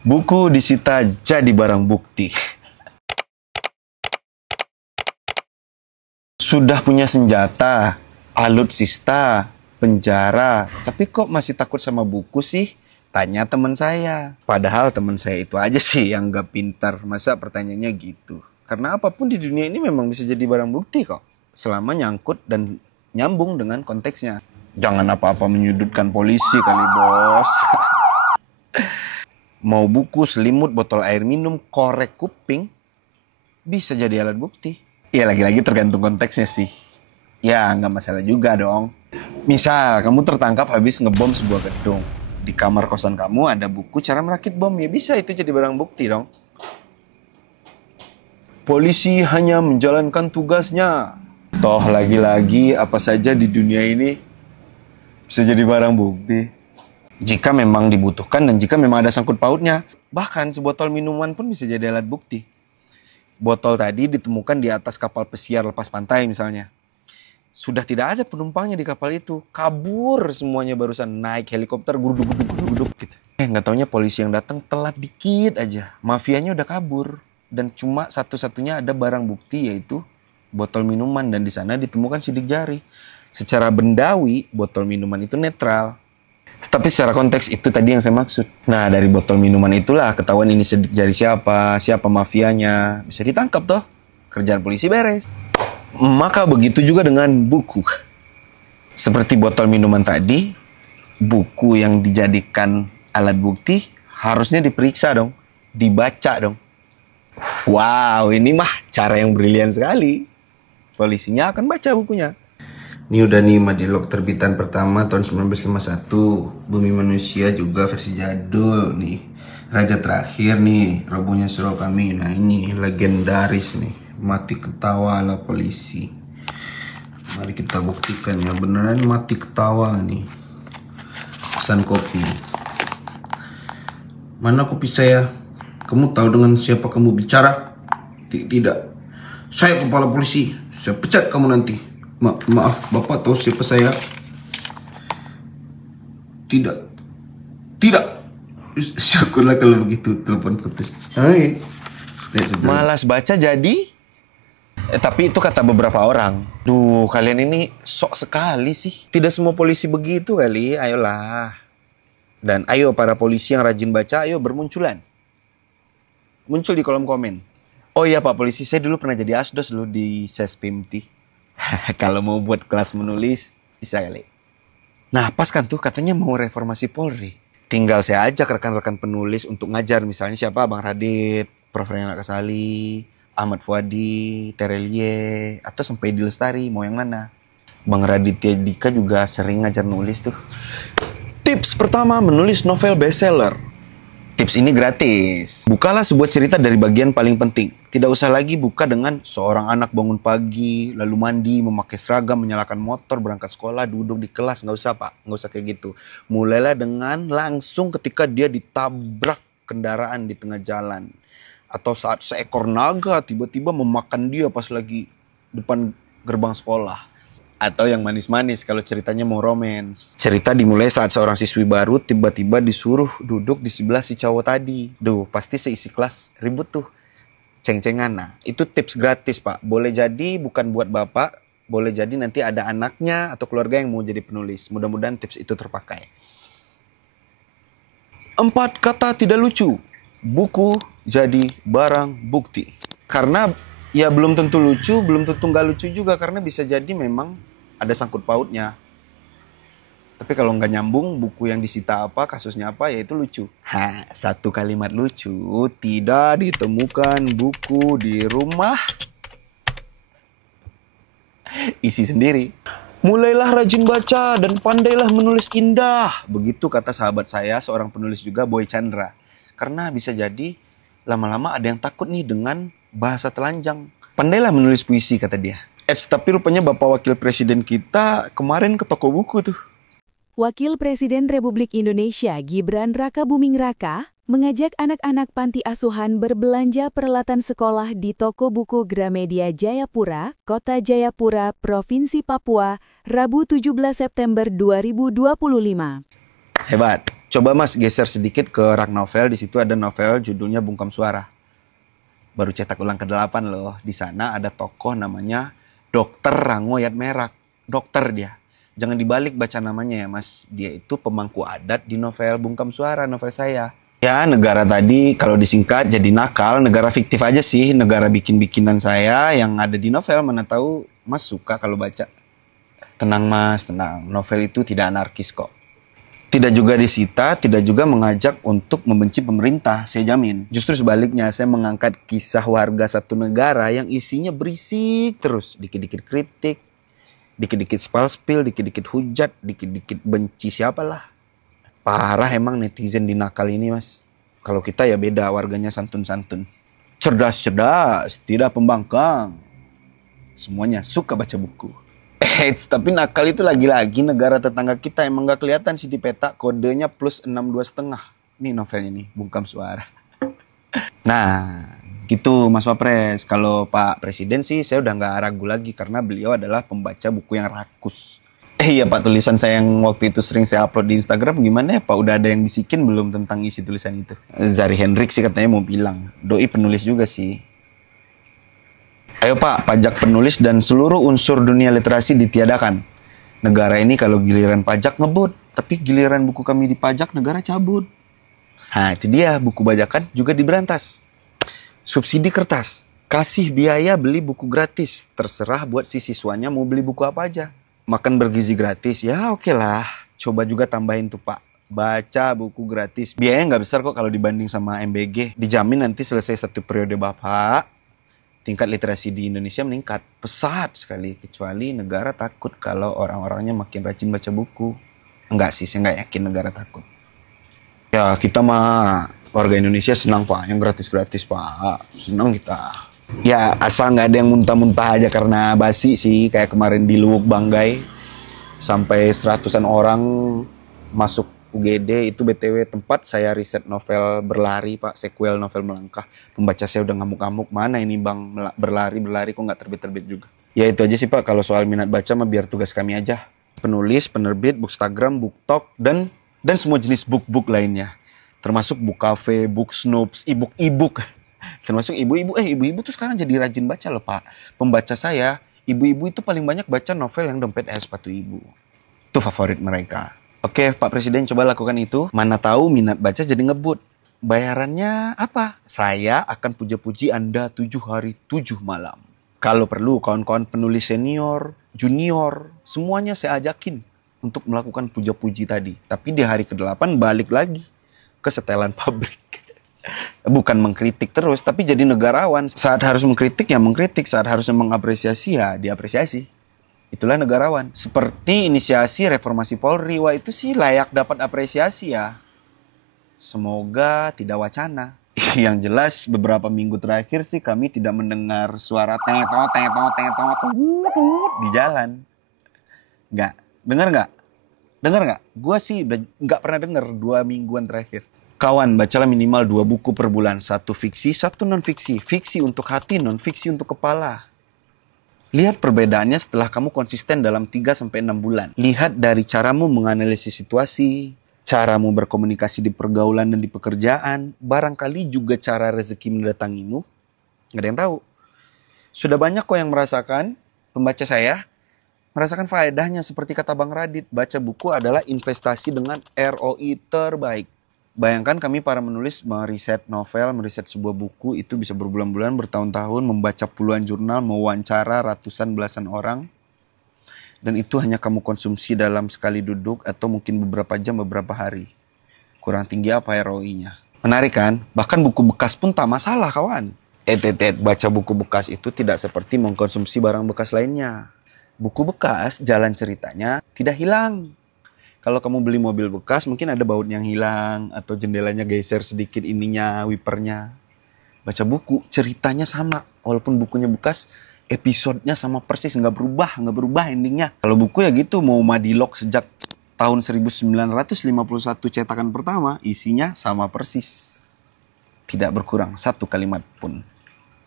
Buku disita jadi barang bukti. Sudah punya senjata, alutsista, penjara, tapi kok masih takut sama buku sih? Tanya teman saya. Padahal teman saya itu aja sih yang gak pintar. Masa pertanyaannya gitu? Karena apapun di dunia ini memang bisa jadi barang bukti kok. Selama nyangkut dan nyambung dengan konteksnya. Jangan apa-apa menyudutkan polisi kali, bos. Mau buku, selimut, botol air minum, korek kuping, bisa jadi alat bukti. Ya lagi-lagi tergantung konteksnya sih. Ya nggak masalah juga dong. Misal kamu tertangkap habis ngebom sebuah gedung. Di kamar kosan kamu ada buku cara merakit bom. Ya bisa itu jadi barang bukti dong. Polisi hanya menjalankan tugasnya. Toh lagi-lagi apa saja di dunia ini bisa jadi barang bukti. Jika memang dibutuhkan dan jika memang ada sangkut pautnya. Bahkan sebotol minuman pun bisa jadi alat bukti. Botol tadi ditemukan di atas kapal pesiar lepas pantai misalnya. Sudah tidak ada penumpangnya di kapal itu. Kabur semuanya barusan naik helikopter guduk gitu. Nggak taunya polisi yang datang telat dikit aja. Mafianya udah kabur. Dan cuma satu-satunya ada barang bukti yaitu botol minuman. Dan di sana ditemukan sidik jari. Secara bendawi botol minuman itu netral. Tapi secara konteks itu tadi yang saya maksud. Nah dari botol minuman itulah ketahuan ini sidik jari siapa mafianya. Bisa ditangkap toh. Kerjaan polisi beres. Maka begitu juga dengan buku. Seperti botol minuman tadi, buku yang dijadikan alat bukti harusnya diperiksa dong. Dibaca dong. Wow, ini mah cara yang brilian sekali. Polisinya akan baca bukunya. Ini udah nih Madilog terbitan pertama tahun 1951. Bumi Manusia juga versi jadul nih. Raja Terakhir nih, robohnya surau kami. Nah ini legendaris nih. Mati ketawa ala polisi. Mari kita buktikan ya beneran mati ketawa nih. Pesan kopi. Mana kopi saya? Kamu tahu dengan siapa kamu bicara? Tidak. Saya kepala polisi. Saya pecat kamu nanti. Maaf, Bapak tahu siapa saya? Tidak. Syukurlah kalau begitu, telepon putus. Hai. Malas baca jadi? Tapi itu kata beberapa orang. Duh, kalian ini sok sekali sih. Tidak semua polisi begitu kali, ayolah. Dan ayo para polisi yang rajin baca, ayo bermunculan. Muncul di kolom komen. Oh iya Pak Polisi, saya dulu pernah jadi asdos dulu di Sespimti. Kalau mau buat kelas menulis, bisa kali. Nah pas kan tuh katanya mau reformasi Polri. Tinggal saya ajak rekan-rekan penulis untuk ngajar. Misalnya siapa? Bang Radit, Prof. Renal Kasali, Ahmad Fuadi, Terelie, atau sampai di Lestari, mau yang mana? Bang Raditya Dika juga sering ngajar nulis tuh. Tips pertama, menulis novel bestseller. Tips ini gratis. Bukalah sebuah cerita dari bagian paling penting. Tidak usah lagi buka dengan seorang anak bangun pagi, lalu mandi, memakai seragam, menyalakan motor, berangkat sekolah, duduk di kelas. Nggak usah Pak, nggak usah kayak gitu. Mulailah dengan langsung ketika dia ditabrak kendaraan di tengah jalan. Atau saat seekor naga tiba-tiba memakan dia pas lagi depan gerbang sekolah. Atau yang manis-manis kalau ceritanya mau romance. Cerita dimulai saat seorang siswi baru tiba-tiba disuruh duduk di sebelah si cowok tadi. Duh, pasti seisi kelas ribut tuh. Ceng-cengan. Nah, itu tips gratis Pak. Boleh jadi bukan buat Bapak, boleh jadi nanti ada anaknya atau keluarga yang mau jadi penulis. Mudah-mudahan tips itu terpakai. 4 kata tidak lucu. Buku jadi barang bukti. Karena ya belum tentu lucu, belum tentu nggak lucu juga. Karena bisa jadi memang ada sangkut pautnya. Tapi kalau nggak nyambung, buku yang disita apa, kasusnya apa, ya itu lucu. Satu kalimat lucu. Tidak ditemukan buku di rumah. Isi sendiri. Mulailah rajin baca dan pandailah menulis indah. Begitu kata sahabat saya, seorang penulis juga, Boy Chandra. Karena bisa jadi lama-lama ada yang takut nih dengan bahasa telanjang. Pandailah menulis puisi, kata dia. Tapi rupanya Bapak Wakil Presiden kita kemarin ke toko buku tuh. Wakil Presiden Republik Indonesia Gibran Rakabuming Raka mengajak anak-anak panti asuhan berbelanja peralatan sekolah di toko buku Gramedia Jayapura, Kota Jayapura, Provinsi Papua, Rabu 17 September 2025. Hebat. Coba Mas geser sedikit ke rak novel, di situ ada novel judulnya Bungkam Suara. Baru cetak ulang ke-8 loh. Di sana ada tokoh namanya Dokter Rango Yatmerak. Dokter dia. Jangan dibalik baca namanya ya Mas. Dia itu pemangku adat di novel Bungkam Suara, novel saya. Ya negara tadi kalau disingkat jadi nakal, negara fiktif aja sih. Negara bikin-bikinan saya yang ada di novel, mana tahu Mas suka kalau baca. Tenang Mas, tenang. Novel itu tidak anarkis kok. Tidak juga disita, tidak juga mengajak untuk membenci pemerintah, saya jamin. Justru sebaliknya, saya mengangkat kisah warga satu negara yang isinya berisik terus. Dikit-dikit kritik, dikit-dikit spill, dikit-dikit hujat, dikit-dikit benci siapalah. Parah emang netizen di nakal ini Mas. Kalau kita ya beda, warganya santun-santun. Cerdas-cerdas, tidak pembangkang. Semuanya suka baca buku. Tapi nakal itu lagi-lagi negara tetangga kita emang gak kelihatan sih di peta, kodenya plus 62,5. Ini novelnya nih, Bungkam Suara. Nah, gitu Mas Wapres. Kalau Pak Presiden sih saya udah gak ragu lagi karena beliau adalah pembaca buku yang rakus. Iya Pak, tulisan saya yang waktu itu sering saya upload di Instagram gimana ya Pak? Udah ada yang bisikin belum tentang isi tulisan itu? Zari Hendrik sih katanya mau bilang. Doi penulis juga sih. Ayo Pak, pajak penulis dan seluruh unsur dunia literasi ditiadakan. Negara ini kalau giliran pajak ngebut, tapi giliran buku kami dipajak negara cabut. Nah itu dia, buku bajakan juga diberantas. Subsidi kertas, kasih biaya beli buku gratis. Terserah buat si siswanya mau beli buku apa aja. Makan bergizi gratis, ya oke lah. Coba juga tambahin tuh Pak. Baca buku gratis. Biayanya nggak besar kok kalau dibanding sama MBG. Dijamin nanti selesai 1 periode Bapak, tingkat literasi di Indonesia meningkat pesat sekali. Kecuali negara takut kalau orang-orangnya makin rajin baca buku. Enggak sih, saya nggak yakin negara takut. Ya kita mah warga Indonesia senang Pak, yang gratis-gratis Pak. Senang kita. Ya asal nggak ada yang muntah-muntah aja karena basi sih. Kayak kemarin di Luwuk Banggai. Sampai 100-an orang masuk UGD. Itu BTW tempat saya riset novel Berlari Pak, sequel novel Melangkah. Pembaca saya udah ngamuk-ngamuk, mana ini Bang berlari kok nggak terbit-terbit juga. Ya itu aja sih Pak, kalau soal minat baca mah biar tugas kami aja. Penulis, penerbit, Bookstagram, BookTok, dan semua jenis book lainnya. Termasuk book cafe, book snoops, e-book. Termasuk ibu-ibu tuh sekarang jadi rajin baca loh Pak. Pembaca saya, ibu-ibu itu paling banyak baca novel yang dompet sepatu ibu. Itu favorit mereka. Oke, Pak Presiden coba lakukan itu. Mana tahu minat baca jadi ngebut. Bayarannya apa? Saya akan puja-puji Anda 7 hari 7 malam. Kalau perlu kawan-kawan penulis senior, junior, semuanya saya ajakin untuk melakukan puja-puji tadi. Tapi di hari ke-8 balik lagi ke setelan pabrik. Bukan mengkritik terus, tapi jadi negarawan. Saat harus mengkritik ya mengkritik, saat harus mengapresiasi ya diapresiasi. Itulah negarawan. Seperti inisiasi reformasi Polri, wah itu sih layak dapat apresiasi ya. Semoga tidak wacana. Yang jelas beberapa minggu terakhir sih kami tidak mendengar suara tetot di jalan. Nggak, dengar nggak? Gua sih udah nggak pernah dengar 2 mingguan terakhir. Kawan, bacalah minimal 2 buku per bulan. 1 fiksi, 1 non-fiksi. Fiksi untuk hati, non-fiksi untuk kepala. Lihat perbedaannya setelah kamu konsisten dalam 3-6 bulan. Lihat dari caramu menganalisis situasi, caramu berkomunikasi di pergaulan dan di pekerjaan, barangkali juga cara rezeki mendatangimu. Nggak ada yang tahu. Sudah banyak kok yang merasakan, pembaca saya, merasakan faedahnya seperti kata Bang Radit. Baca buku adalah investasi dengan ROI terbaik. Bayangkan kami para menulis meriset novel, meriset sebuah buku itu bisa berbulan-bulan, bertahun-tahun, membaca puluhan jurnal, mewawancara ratusan belasan orang. Dan itu hanya kamu konsumsi dalam sekali duduk atau mungkin beberapa jam, beberapa hari. Kurang tinggi apa ROI-nya? Menarik kan? Bahkan buku bekas pun tak masalah kawan. Baca buku bekas itu tidak seperti mengkonsumsi barang bekas lainnya. Buku bekas, jalan ceritanya tidak hilang. Kalau kamu beli mobil bekas, mungkin ada baut yang hilang, atau jendelanya geser sedikit ininya, wipernya. Baca buku, ceritanya sama. Walaupun bukunya bekas, episodenya sama persis, nggak berubah endingnya. Kalau buku ya gitu, mau madilog sejak tahun 1951 cetakan pertama, isinya sama persis. Tidak berkurang 1 kalimat pun.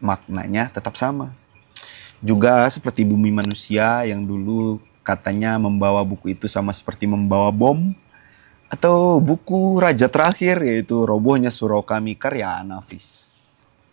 Maknanya tetap sama. Juga seperti Bumi Manusia yang dulu katanya membawa buku itu sama seperti membawa bom. Atau buku Raja Terakhir, yaitu Robohnya Surau Kami karya Nafis.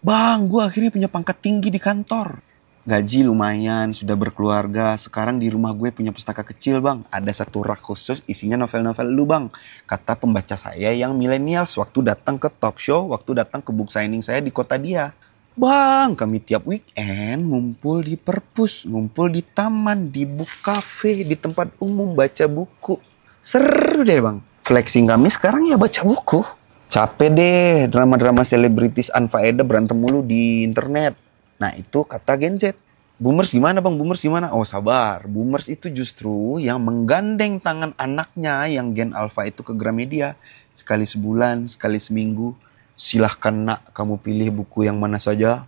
Bang, gue akhirnya punya pangkat tinggi di kantor. Gaji lumayan, sudah berkeluarga. Sekarang di rumah gue punya pustaka kecil, bang. Ada satu rak khusus isinya novel-novel lu, bang. Kata pembaca saya yang milenials waktu datang ke talk show, waktu datang ke book signing saya di kota dia. Bang, kami tiap weekend ngumpul di perpus, ngumpul di taman, di book cafe, di tempat umum baca buku. Seru deh, bang. Flexing kami sekarang ya baca buku. Capek deh drama-drama selebritis unfaedah berantem mulu di internet. Nah itu kata Gen Z. Boomers gimana bang? Boomers gimana? Oh sabar. Boomers itu justru yang menggandeng tangan anaknya yang Gen Alpha itu ke Gramedia. Sekali sebulan, sekali seminggu. Silahkan nak kamu pilih buku yang mana saja.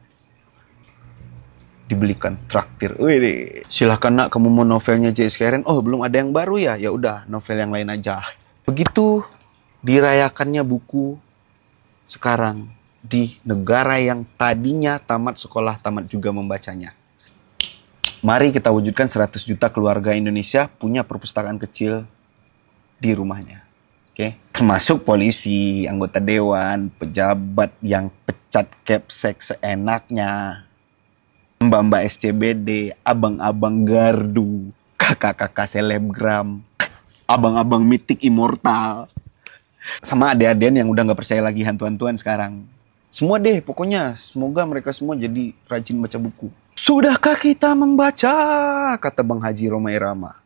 Dibelikan traktir. Wih, silahkan nak kamu mau novelnya J.S. Karen. Oh belum ada yang baru ya? Ya udah novel yang lain aja. Begitu dirayakannya buku sekarang di negara yang tadinya tamat sekolah, tamat juga membacanya. Mari kita wujudkan 100 juta keluarga Indonesia punya perpustakaan kecil di rumahnya. Oke? Termasuk polisi, anggota dewan, pejabat yang pecat capsek seenaknya, mbak-mbak SCBD, abang-abang gardu, kakak-kakak selebgram, abang-abang mitik immortal. Sama adik-adian yang udah gak percaya lagi hantu-hantuan sekarang. Semua deh pokoknya. Semoga mereka semua jadi rajin baca buku. Sudahkah kita membaca? Kata Bang Haji Roma Irama.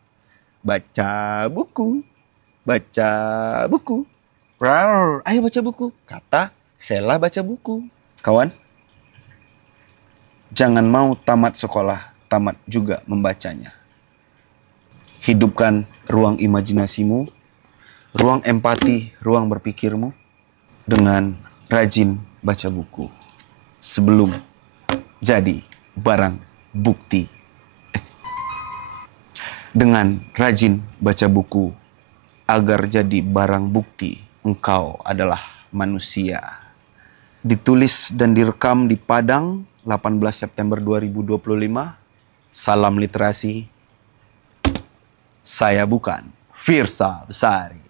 Baca buku. Baca buku. Rawr, ayo baca buku. Kata Sela baca buku. Kawan, jangan mau tamat sekolah, tamat juga membacanya. Hidupkan ruang imajinasimu, ruang empati, ruang berpikirmu dengan rajin baca buku sebelum jadi barang bukti. Dengan rajin baca buku agar jadi barang bukti engkau adalah manusia. Ditulis dan direkam di Padang 18 September 2025. Salam literasi. Saya bukan Firsa Besari.